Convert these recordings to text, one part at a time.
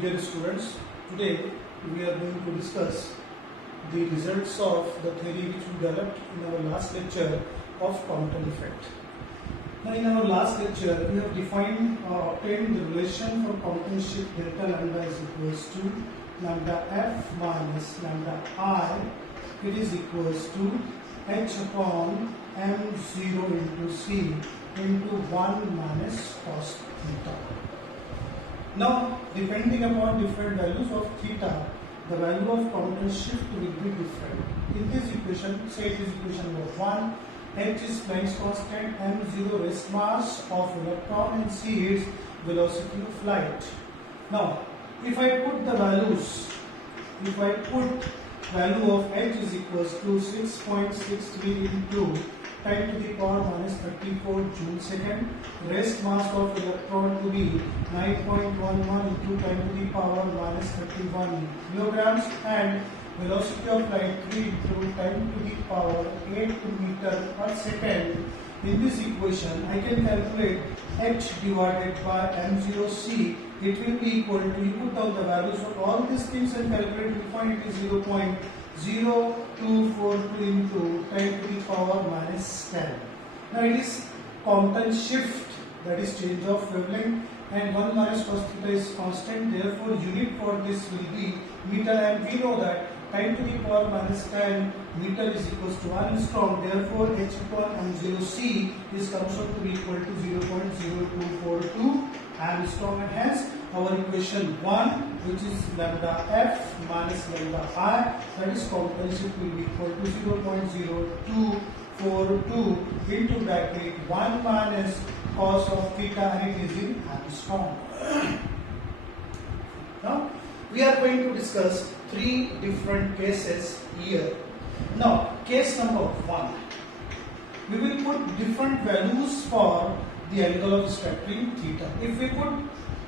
Dear students, today we are going to discuss the results of the theory which we developed in our last lecture of Compton effect. Now in our last lecture we have defined or obtained the relation for Compton shift delta lambda is equals to lambda f minus lambda I. It is equals to h upon m0 into c into 1 minus cos theta. Now, depending upon different values of theta, the value of Compton shift will be different. In this equation, say it is equation number 1, h is Planck's constant, m0 rest mass of electron and c is velocity of light. Now, if I put value of h is equals to 6.63 into 10 to the power minus 34 Joule second, rest mass of electron to be 9.11 into 10 to the power minus 31 kilograms, and velocity of light 3 into 10 to the power 8 meter per second. In this equation, I can calculate h divided by m0c. It will be equal to, you put down the values of all these things and calculate, you find it is 0.0242 into 10 to the power minus 10. Now it is Compton shift, that is change of wavelength, and 1 minus cos theta is constant, therefore unit for this will be meter, and we know that 10 to the power minus 10 meter is equals to 1 Armstrong, therefore h upon m0c is comes out to be equal to 0.0242 Armstrong, and hence our equation 1, which is lambda f minus lambda I, that is Compton shift, will be equal to 0.0242 into bracket 1 minus cos of theta, and it is in Armstrong. Now we are going to discuss 3 different cases here. Now, case number 1, we will put different values for the angle of scattering theta. If we put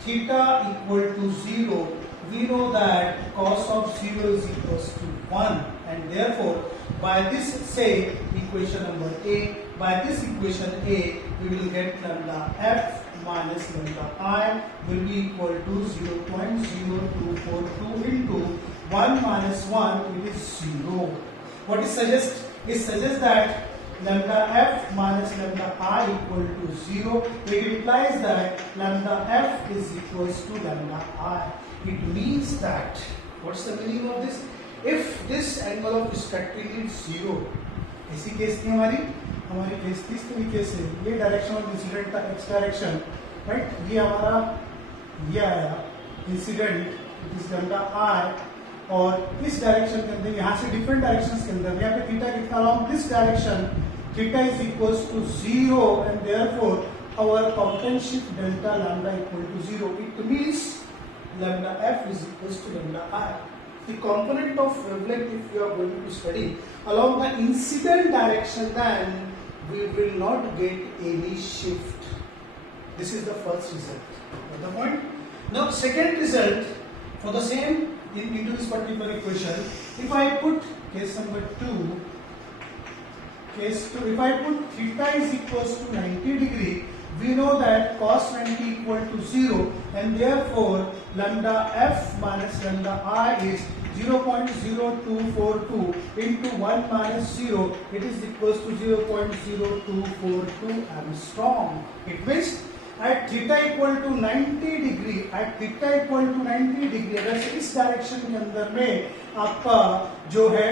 theta equal to 0, we know that cos of 0 is equals to 1, and therefore by this, say equation number A, by this equation A, we will get lambda f minus lambda I will be equal to 0.0242 into 1 minus 1, it is 0. What it suggests? It suggests that lambda f minus lambda I equal to 0. It implies that lambda f is equals to lambda I. It means that, what's the meaning of this? If this angle of scattering is 0, ऐसी केस थी हमारी केस थी इस तरीके से, ये direction of incident था x direction, right, ये हमारा ये आया इंसिडेंट इस लैम्डा I, और इस डायरेक्शन के अंदर यहाँ से डिफरेंट डायरेक्शंस के अंदर यहाँ पे थीटा कितना along this direction, theta is equals to 0, and therefore our Compton shift delta lambda equal to 0. It means lambda f is equals to lambda I. The component of wavelength, if you are going to study along the incident direction, then we will not get any shift. This is the first result. Got the point? Now, second result for the same into this particular equation. If I put case number 2, if I put theta is equals to 90 degree, we know that cos 90 equal to 0, and therefore lambda f minus lambda I is 0.0242 into 1 minus 0, it is equals to 0.0242 Armstrong. It means at theta equal to 90 degree, अगर से इस डायरेक्शन के अंदर में आपका जो है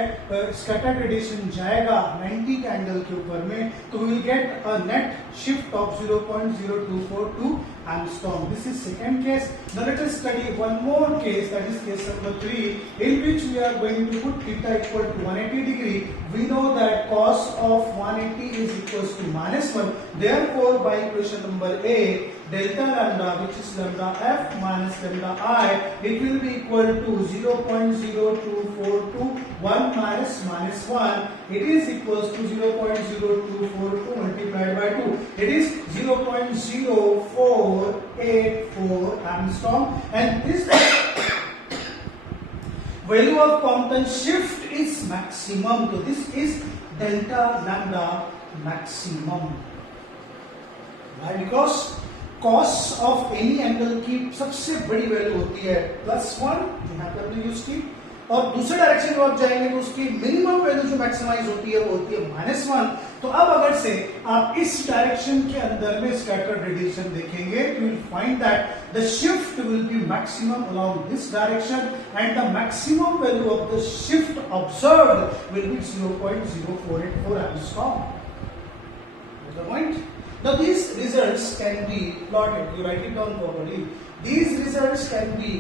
scattered radiation जाएगा 90 के एंगल के ऊपर में, तो we will get a net shift of 0.0242 Armstrong. This is second case. Now let us study one more case, that is case number 3, in which we are going to put theta equal to 180 degree. We know that cos of 180 is equals to minus 1. Therefore, by equation number A, delta lambda, which is lambda f minus lambda I, it will be equal to 0.0242 1 minus 1. It is equals to 0.0242 multiplied by 2. It is 0.0484 Armstrong, and this value of Compton shift is maximum. So this is delta lambda maximum. Why? Because cos of any angle की सबसे बड़ी वैल्यू होती है +1, यहाँ पे हमने यूज की, और दूसरे डायरेक्शन में आप जाएंगे तो उसकी मिनिमम वैल्यू जो मैक्सिमाइज होती है वो होती है -1। तो अब अगर से आप इस डायरेक्शन के अंदर में स्कैटर्ड रेडिएशन देखेंगे तो you will find that the shift will be maximum along this direction and the maximum value of the shift observed will be 0.0484 angstrom. The point? Now these results can be plotted. You write it down properly. These results can be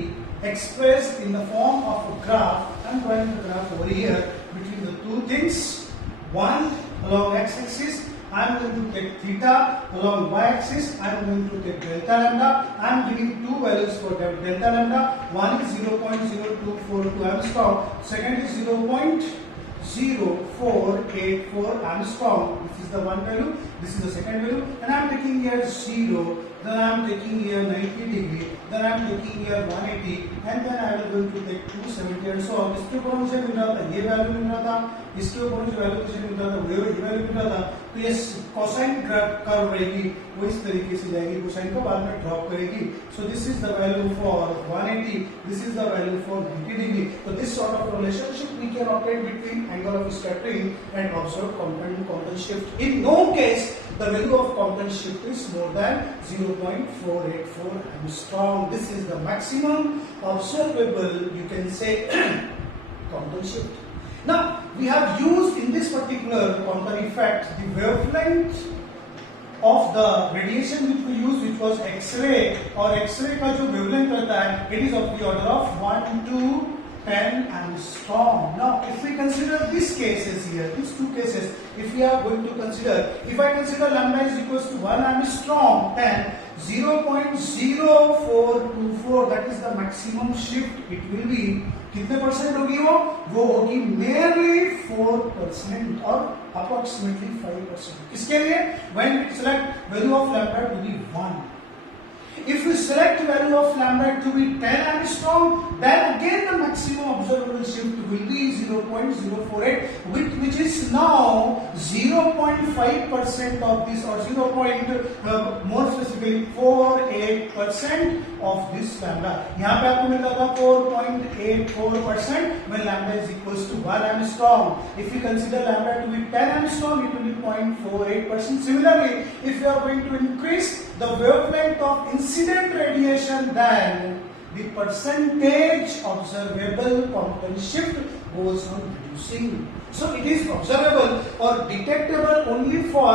expressed in the form of a graph. I'm drawing the graph over here between the two things. One along x-axis, I'm going to take theta. Along y-axis, I'm going to take delta lambda. I'm giving two values for delta lambda. One is 0.0242 Armstrong. Second is 0.0484 Armstrong. This is the one value, this is the second value, and I am taking here 0, then I am taking here 90 degree, then I am taking here 180, and then I will going to take 270 and so on. इसके ऊपर मुझे मिल रहा था ये वैल्यू मिल रहा था, इसके ऊपर मुझे वैल्यू मुझे मिल रहा था वो ये वैल्यू मिल रहा था। तो ये कोसाइन कर्व रहेगी वो इस तरीके से जाएगी, कोसाइन को बाद में ड्रॉप करेगी। So this is the value for 180, this is the value for 90 degree. तो this sort of relationship we can operate between angle of scattering and observed Compton shift. In no case the value of Compton shift is more than 0.484 Armstrong. This is the maximum observable, you can say, Compton shift. Now we have used in this particular Compton effect the wavelength of the radiation which we use, which was X-ray, और X-ray का जो wavelength रहता है, it is of the order of 1 to 10 Armstrong. Now, if we consider these cases here, these two cases, if we are going to consider, if I consider lambda is equals to 1 Armstrong, then 0.0424, that is the maximum shift, it will be कितने परसेंट होगी वो होगी merely 4% और approximately 5%. किसके लिए? When we select value of lambda to be 1. If we select value of lambda to be 10 Armstrong, then again the maximum observable shift will be 0.048, which is now 0.5% of this, or more specifically 48% of this lambda. यहाँ पे आपको मिल रहा था 4.84% when lambda is equals to 1 Armstrong. If we consider lambda to be 10 Armstrong, it will be 0.48%. Similarly, if you are going to increase the wavelength of incident radiation, then the percentage observable Compton shift goes on reducing. So it is observable or detectable only for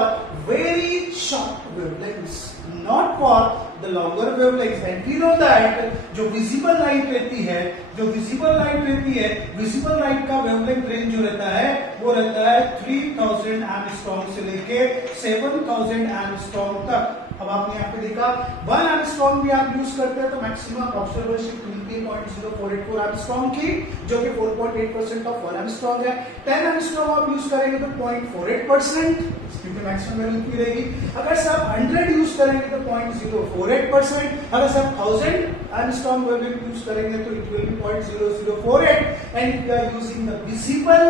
very short wavelengths, not for the longer wavelengths. And we know that जो visible light रहती है, visible light का wavelength range जो रहता है वो रहता है 3000 Armstrong से लेके 7000 Armstrong तक। अब आपने यहाँ पे देखा 1 Armstrong भी आप यूज करते हैं तो मैक्सिमम ऑब्जर्वेबल शिफ्ट मिलती है 0.0484 Armstrong की, जो कि 4.8% ऑफ 1 Armstrong है। 10 Armstrong आप यूज करेंगे तो 0.48%, क्योंकि मैक्सिमम वैल्यू की रहेगी। अगर से आप 100 यूज करेंगे तो 0.048%, अगर से आप 1000 Armstrong वैल्यू यूज करेंगे तो it will be 0.0048, and we are using the visible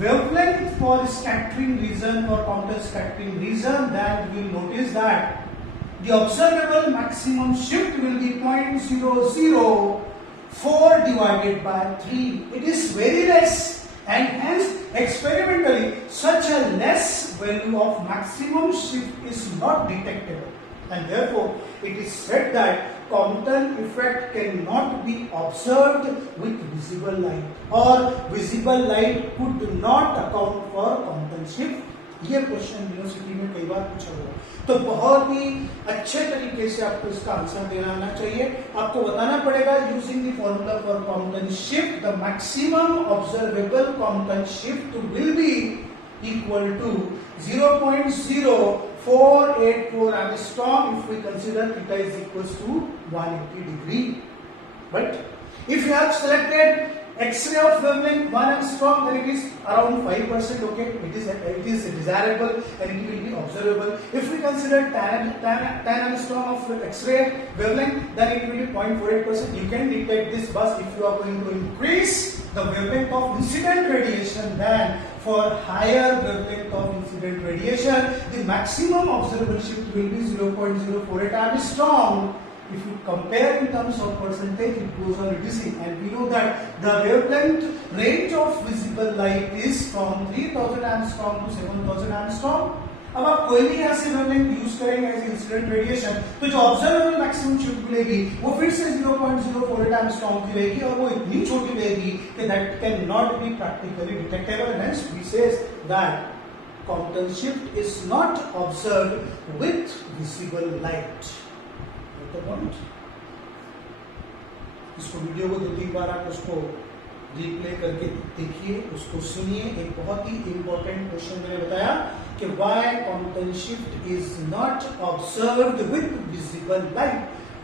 wavelength for scattering region, for Compton scattering region, then we will notice that the observable maximum shift will be 0.004 divided by 3. It is very less, and hence experimentally such a less value of maximum shift is not detectable, and therefore it is said that Compton effect cannot be observed with visible light, or visible light could not account for Compton shift. ये question university में कई बार पूछा हुआ, तो बहुत ही अच्छे तरीके से आपको इसका आंसर देना आना चाहिए। आपको बताना पड़ेगा using the formula for Compton shift, the maximum observable Compton shift will be equal to 0.0484 Armstrong if we consider theta is equals to 180 degree. But if you have selected X-ray of wavelength 1 angstrom, then it is around 5%. Okay, it is desirable and it will be observable. If we consider 10 angstrom of X-ray wavelength, then it will be 0.48%. You can detect this, but if you are going to increase the wavelength of incident radiation, then for higher wavelength of incident radiation, the maximum observable shift will be 0.048 angstrom. If you compare in terms of percentage, it goes on reducing, and we know that the wavelength range of visible light is from 3000 angstrom to 7000 angstrom. अब आप कोई भी यहाँ से wavelength use करेंगे as incident radiation, तो जो observable maximum shift मिलेगी वो फिर से 0.048 एंगस्ट्रॉम की रहेगी, और वो इतनी छोटी रहेगी कि that can not be practically detectable, and hence we says that Compton shift is not observed with visible light. इसको वीडियो को 2-3 बार आप उसको रिप्ले करके देखिए, उसको सुनिए। एक बहुत ही इंपॉर्टेंट क्वेश्चन मैंने बताया कि why Compton shift is not observed with visible light,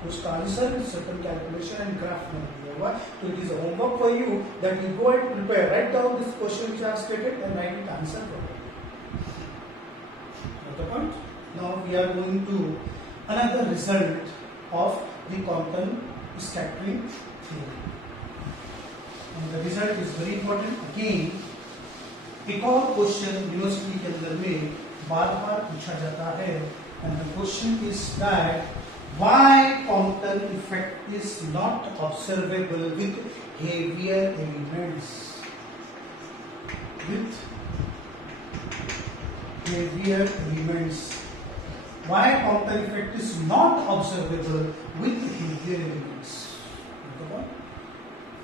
उसका answer certain calculation and graph में दिया हुआ। तो it is a homework for you that you go and prepare, write down this question which I have stated and right it answer properly. Now we are going to another result of the Compton scattering theory, and the result is very important. Again, एक और question university के अंदर में बार-बार पूछा जाता है, and the question is that why Compton effect is not observable with heavier elements? With heavier elements. Why Compton effect is not observable with heavier elements?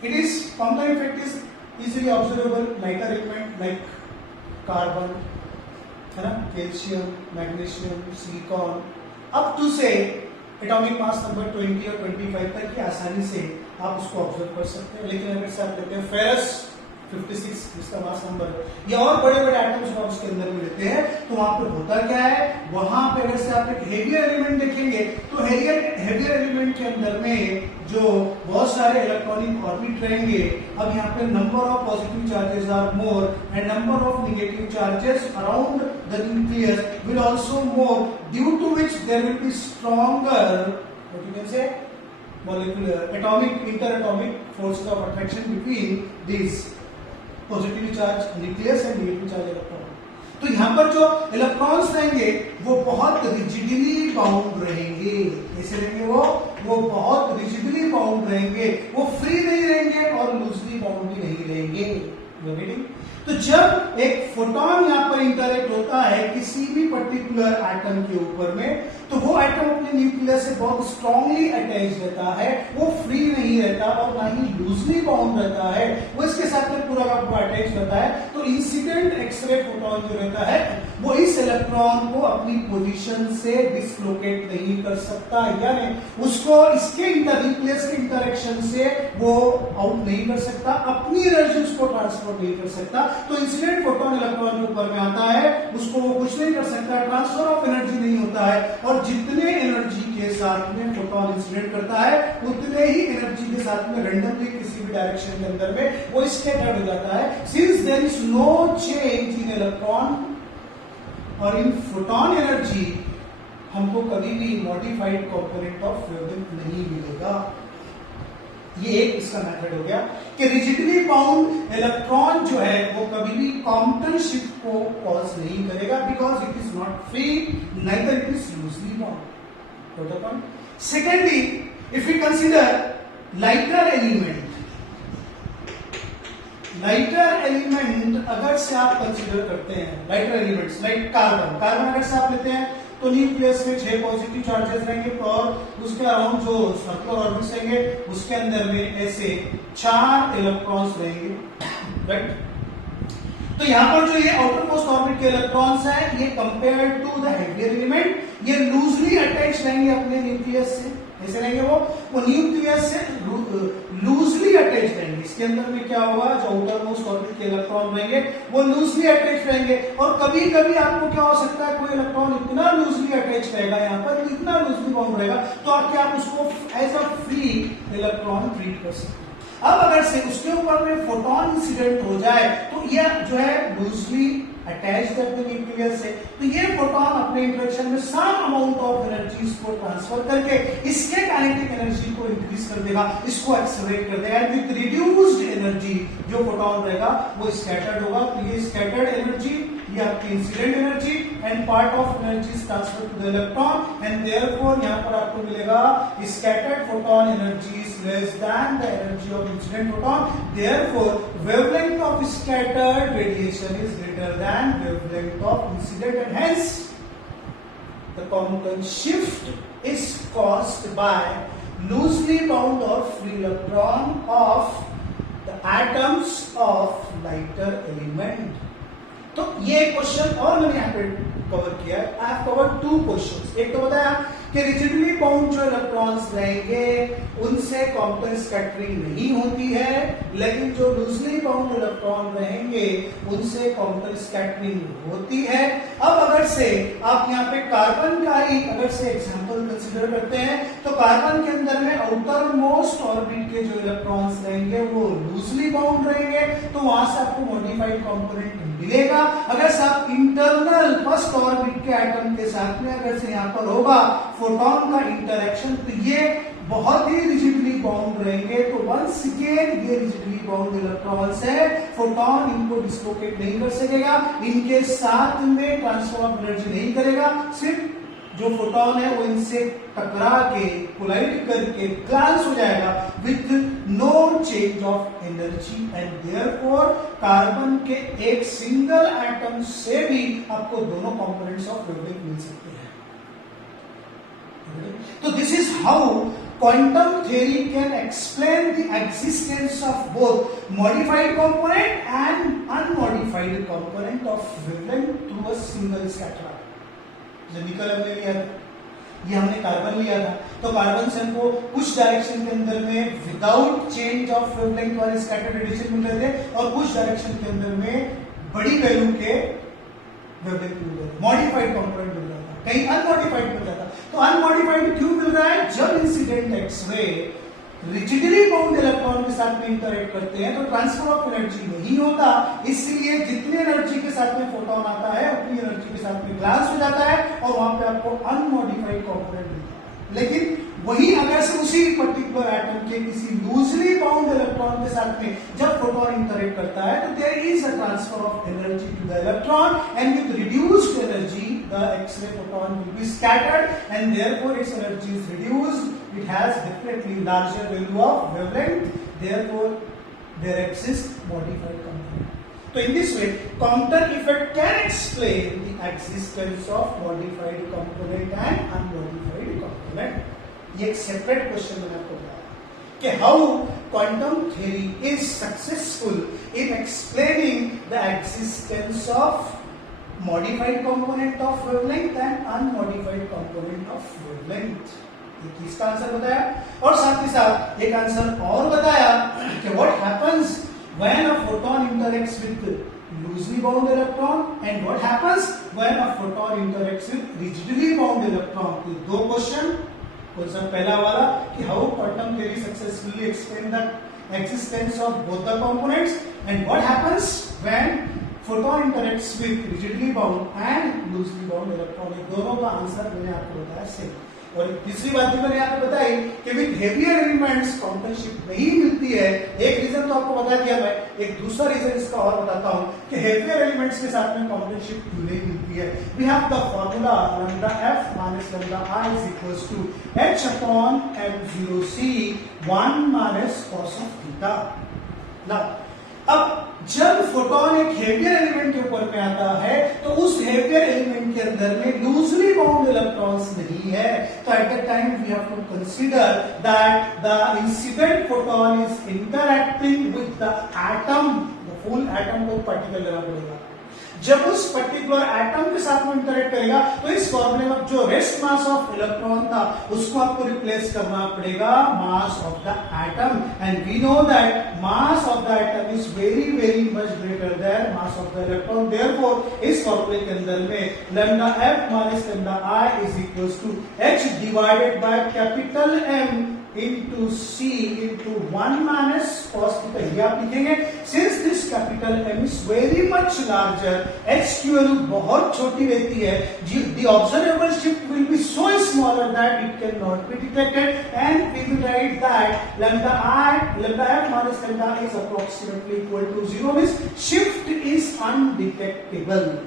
It is Compton effect is easily observable lighter element like carbon, है ना, calcium, magnesium, silicon, up to say atomic mass number 20 और 25 तक की आसानी से आप उसको ऑब्जर्व कर सकते हैं। लेकिन अगर से आप लेते हैं फेरस 56 जिसका मास नंबर या और बड़े-बड़े एटम्स आप उसके अंदर में लेते हैं, तो वहां पर होता क्या है, वहां पे अगर से आप एक हेवियर एलिमेंट देखेंगे तो हेवियर एलिमेंट के अंदर में जो बहुत सारे इलेक्ट्रॉनिक ऑर्बिट रहेंगे, अब यहाँ पे number of positive charges are more and number of negative charges around the nucleus will also more, due to which there will be stronger what you can say molecular atomic inter-atomic forces of attraction between these positively charged nucleus and negatively charged electron. तो यहाँ पर जो इलेक्ट्रॉन्स रहेंगे वो बहुत rigidly bound रहेंगे। कैसे रहेंगे वो बहुत रिजिडली बाउंड रहेंगे, वो फ्री नहीं रहेंगे और लूजली बाउंड भी नहीं रहेंगे। तो जब एक फोटॉन यहाँ पर इंटरेक्ट होता है किसी भी पर्टिकुलर एटम के ऊपर में, तो वो एटम अपने न्यूक्लियस से बहुत स्ट्रांगली अटैच रहता है, वो फ्री नहीं रहता और ना ही लूजली बाउंड रहता है, वो इसके साथ में पूरा का पूरा अटैच रहता है। तो इंसिडेंट एक्सरे फोटॉन जो रहता है वो इस इलेक्ट्रॉन को अपनी पोजीशन से डिसलोकेट नहीं कर सकता, यानी उसको इसके न्यूक्लियस के इंटरेक्शन से वो आउट नहीं कर सकता, अपनी एनर्जी उसको ट्रांसफर नहीं कर सकता। तो इंसिडेंट फोटोन इलेक्ट्रॉन के ऊपर में आता है, उसको वो कुछ नहीं कर सकता, ट्रांसफर ऑफ एनर्जी नहीं होता है, और जितने एनर्जी के साथ में फोटोन इंसिडेंट करता है उतने ही एनर्जी के साथ में रैंडमली किसी भी डायरेक्शन के अंदर में वो स्कैटर्ड हो जाता है। Since there is no change in electron और इन फोटोन एनर्जी, हमको कभी भी मॉडिफाइड कंपोनेंट ऑफ वेवलेंथ नहीं मिलेगा। ये एक इसका मेथड हो गया कि रिजिडली बाउंड इलेक्ट्रॉन जो है वो कभी भी कॉम्पटन शिफ्ट को कॉज नहीं करेगा, because it is not free, neither it is loosely bound. Secondly, if you consider lighter element अगर से आप कंसिडर करते हैं, लाइटर एलिमेंट्स लाइक कार्बन अगर से आप लेते हैं तो न्यूक्लियस में 6 पॉजिटिव चार्जेस रहेंगे और उसके अराउंड जो सर्कुलर ऑर्बिट्स रहेंगे उसके अंदर में ऐसे 4 इलेक्ट्रॉन्स रहेंगे, राइट। तो यहाँ पर जो ये आउटर मोस्ट ऑर्बिट के इलेक्ट्रॉन्स हैं, ये compare to the heavier element, ये लूजली अटैच रहेंगे अपने न्यूक्लियस से। ऐसे रहेंगे वो न्यूक्लियस से लूजली अटैच रहेंगे। इसके अंदर में क्या होगा, जो आउटर मोस्ट ऑर्बिट के इलेक्ट्रॉन रहेंगे वो लूजली अटैच रहेंगे, और कभी कभी आपको क्या हो सकता है, कोई इलेक्ट्रॉन इतना लूजली अटैच रहेगा यहाँ पर, इतना लूजली बाउंड रहेगा, तो आप उसको as a free electron treat कर सकते हैं। अब अगर से उसके ऊपर में फोटोन इंसिडेंट हो जाए तो यह जो है लूजली अटैच करते हैं न्यूक्लियस से, तो ये फोटोन अपने इंटरेक्शन में सम अमाउंट ऑफ एनर्जी को ट्रांसफर करके इसके काइनेटिक एनर्जी को इंक्रीज कर देगा, इसको एक्सेलरेट कर देगा, एंड विद रिड्यूस्ड एनर्जी जो फोटोन रहेगा वो स्कैटर्ड होगा। तो ये स्कैटर्ड एनर्जी, ये आपकी incident energy and part of energy is transfer to the electron, and therefore यहां पर आपको मिलेगा scattered photon energy is less than the energy of incident photon, therefore wavelength of scattered radiation is greater than wavelength of incident, and hence the Compton shift is caused by loosely bound or free electron of the atoms of lighter element. तो ये क्वेश्चन और मैंने यहाँ पे कवर किया है। I have covered 2 क्वेश्चंस। एक तो बताया कि रिजिडली बाउंड जो इलेक्ट्रॉन्स रहेंगे उनसे कॉम्प्टन स्कैटरिंग नहीं होती है, लेकिन जो लूजली बाउंड इलेक्ट्रॉन रहेंगे उनसे कॉम्प्टन स्कैटरिंग होती है। अब अगर से आप यहाँ पे कार्बन का ही अगर से एग्जांपल कंसीडर करते हैं तो कार्बन के अंदर में आउटर मोस्ट ऑर्बिट के जो इलेक्ट्रॉन्स रहेंगे वो लूजली बाउंड रहेंगे, तो वहां से आपको मॉडिफाइड कंपोनेंट मिलेगा। अगर से आप इंटरनल फर्स्ट ऑर्बिट के एटम के साथ में अगर से यहाँ पर होगा फोटोन का इंटरेक्शन, तो ये बहुत ही रिजिडली बाउंड रहेंगे। तो वंस अगेन ये रिजिडली बाउंड इलेक्ट्रॉन्स है, फोटोन इनको डिस्लोकेट नहीं कर सकेगा, इनके साथ में ट्रांसफर ऑफ एनर्जी नहीं करेगा, सिर्फ जो फोटोन है वो इनसे टकरा के कोलाइड करके ग्लांस हो जाएगा with no change of energy, and therefore carbon के एक सिंगल एटम से भी आपको दोनों कंपोनेंट्स ऑफ वेवलेंथ मिल सकते हैं। तो this is how quantum theory can explain the existence of both modified component and unmodified component of wavelength through a single scattering. जो निकल हमने लिया था, ये हमने कार्बन लिया था, तो कार्बन से हमको कुछ डायरेक्शन के अंदर में विदाउट चेंज ऑफ वेवलेंथ वाले स्कैटर्ड रेडिएशन मिल रहे थे और कुछ डायरेक्शन के अंदर में बड़ी वैल्यू के वेवलेंथ मिल रहे थे, मॉडिफाइड कंपोनेंट मिल रहा था, कहीं अनमॉडिफाइड मिल रहा था। तो अनमॉडिफाइड क्यों मिल रहा है? जब incident X-ray rigidly bound electron के साथ में इंटरैक्ट करते हैं तो ट्रांसफर ऑफ एनर्जी नहीं होता, इसलिए जितनी एनर्जी के साथ में फोटोन आता है उतनी एनर्जी के साथ में ग्लांस हो जाता है और वहां पे आपको अनमॉडिफाइड कंपोनेंट मिलता है। लेकिन वही अगर से उसी पर्टिकुलर एटम के किसी लूजली बाउंड इलेक्ट्रॉन के साथ में जब फोटोन इंटरैक्ट करता है तो there is a transfer of energy to the electron, and with reduced energy the X-ray photon will be scattered and therefore its energy is reduced, it has definitely larger value of wavelength, therefore there exists modified component. So in this way Compton effect can explain the existence of modified component and unmodified component. ये एक separate question मैंने आपको बताया कि how quantum theory is successful in explaining the existence of modified component of wavelength and unmodified component of wavelength. इसका आंसर बताया और साथ ही साथ एक आंसर और बताया कि what happens when a photon interacts with loosely bound electron and what happens when a photon interacts with rigidly bound electron. तो 2 क्वेश्चन पहला वाला कि how quantum theory successfully explain the existence of both the components and what happens when photon interacts with rigidly bound and loosely bound electron. दोनों का आंसर मैंने आपको बताया सेम। और तीसरी बात भी मैंने आपको बताई कि विद हेवियर एलिमेंट्स कॉम्पनशिप नहीं मिलती है। एक रीजन तो आपको बता दिया मैं, एक दूसरा रीजन इसका और बताता हूं कि हेवियर एलिमेंट्स के साथ में कॉम्पनशिप क्यों नहीं मिलती है। We have the formula lambda F minus lambda I is equals to h upon m0c 1 minus cos of theta. Now अब जब फोटोन एक हेवियर एलिमेंट के ऊपर में आता है तो उस हेवियर एलिमेंट के अंदर में लूजली बाउंड इलेक्ट्रॉन्स नहीं है, तो at the time we have to consider that the incident photon is interacting with the atom, the full atom को पार्टिकल लेना पड़ेगा। जब उस पर्टिकुलर एटम के साथ में इंटरैक्ट करेगा तो इस फॉर्मूले में जो रेस्ट मास ऑफ इलेक्ट्रॉन था उसको आपको रिप्लेस करना पड़ेगा mass of the atom, and we know that mass of the atom is very very much greater than mass of the electron. Therefore इस फॉर्मूले के अंदर में lambda F minus lambda I is equals to h divided by capital M into C into 1 minus cos theta. ये आप लिखेंगे. Since this capital M is very much larger, h की वैल्यू बहुत छोटी रहती है, the observable shift will be so smaller that it cannot be detected, and we will write that lambda f minus lambda I is approximately equal to 0, means shift is undetectable.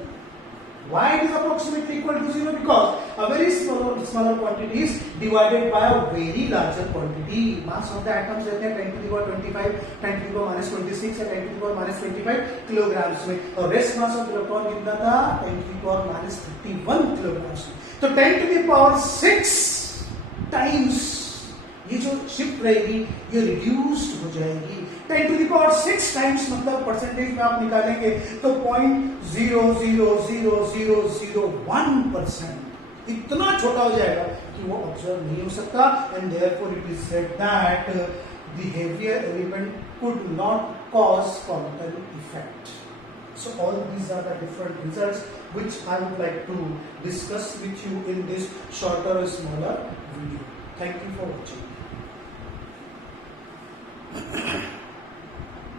Why it is approximately equal to 0? Because a very smaller quantity is divided by a very larger quantity. Mass of the atoms रहते हैं 10 to the power 25, 10 to the power minus 26 या 10 to the power minus 25 kilograms में, और rest mass of electron कितना था 10 to the power minus 31 kilograms में. तो 10 to the power 6 times ये जो शिफ्ट रहेगी ये रिड्यूस्ड हो जाएगी. 10 to the power 6 टाइम्स मतलब परसेंटेज में आप निकालेंगे तो 0.00001%, इतना छोटा हो जाएगा कि वो ऑब्जर्व नहीं हो सकता. And therefore it is said that the heavier element could not cause Compton effect. So all these are the different results which I would like to discuss with you in this shorter or smaller video. Thank you for watching.